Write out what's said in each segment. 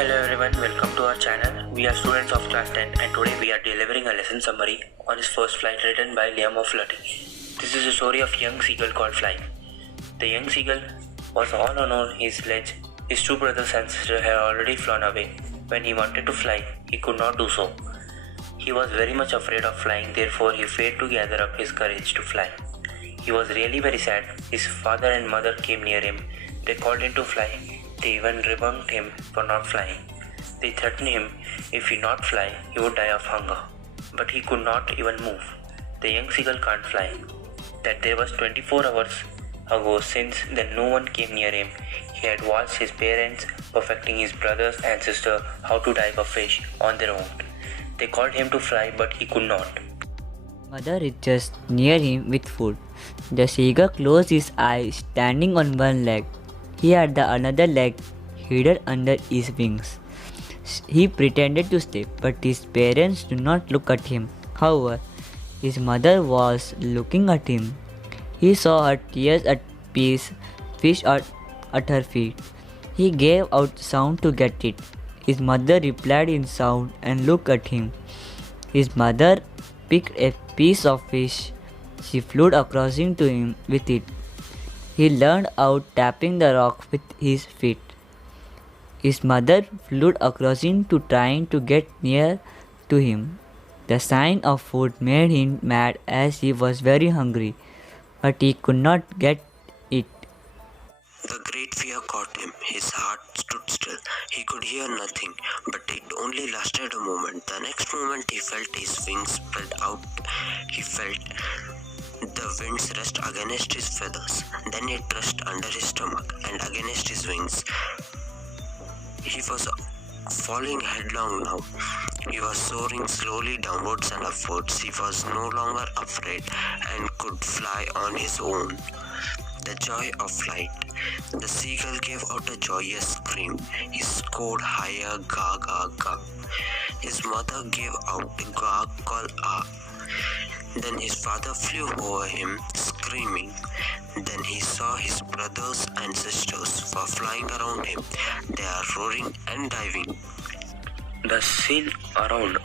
Hello everyone, welcome to our channel. We are students of class 10 and today we are delivering a lesson summary on his first flight written by Liam O'Flaherty. This is a story of young seagull called Flying. The young seagull was all alone on his sledge. His two brothers and sister had already flown away. When he wanted to fly, he could not do so. He was very much afraid of flying, therefore he failed to gather up his courage to fly. He was really very sad. His father and mother came near him. They called him to fly. They even rebuked him for not flying. They threatened him if he not fly, he would die of hunger. But he could not even move. The young seagull can't fly. That there was 24 hours ago since then no one came near him. He had watched his parents perfecting his brothers and sister how to dive a fish on their own. They called him to fly but he could not. Mother is just near him with food. The seagull closed his eyes, standing on one leg. He had the another leg hidden under his wings. He pretended to sleep, but his parents did not look at him. However, his mother was looking at him. He saw her tears at fish at her feet. He gave out sound to get it. His mother replied in sound and looked at him. His mother picked a piece of fish. She flew across to him with it. He learned out tapping the rock with his feet. His mother flew across to trying to get near to him. The sign of food made him mad as he was very hungry, but he could not get it. The great fear caught him. His heart stood still. He could hear nothing, but it only lasted a moment. The next moment he felt his wings spread out. He felt the winds rest against his feathers. Then it rushed under his stomach and against his wings. He was falling headlong now. He was soaring slowly downwards and upwards. He was no longer afraid and could fly on his own. The joy of flight. The seagull gave out a joyous scream. He scored higher, ga ga ga. His mother gave out a ga call ah. Then his father flew over him, screaming. Then he saw his brothers and sisters were flying around him. They are roaring and diving. The scene around.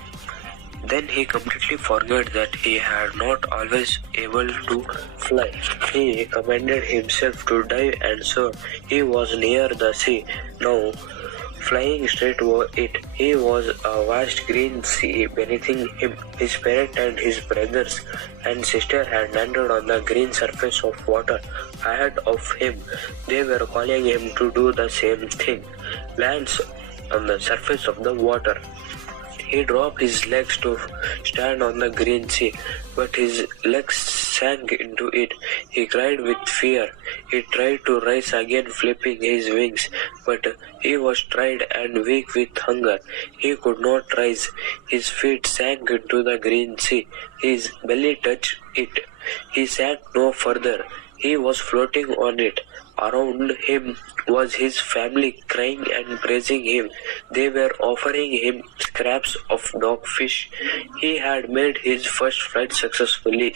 Then he completely forgot that he had not always able to fly. He commanded himself to dive and so he was near the sea. Now, flying straight over it, he was a vast green sea beneath him. His parents and his brothers and sister had landed on the green surface of water ahead of him. They were calling him to do the same thing. Lands on the surface of the water. He dropped his legs to stand on the green sea, but his legs sank into it. He cried with fear. He tried to rise again, flipping his wings, but he was tired and weak with hunger. He could not rise. His feet sank into the green sea. His belly touched it. He sank no further. He was floating on it. Around him was his family crying and praising him. They were offering him scraps of dogfish. He had made his first flight successfully.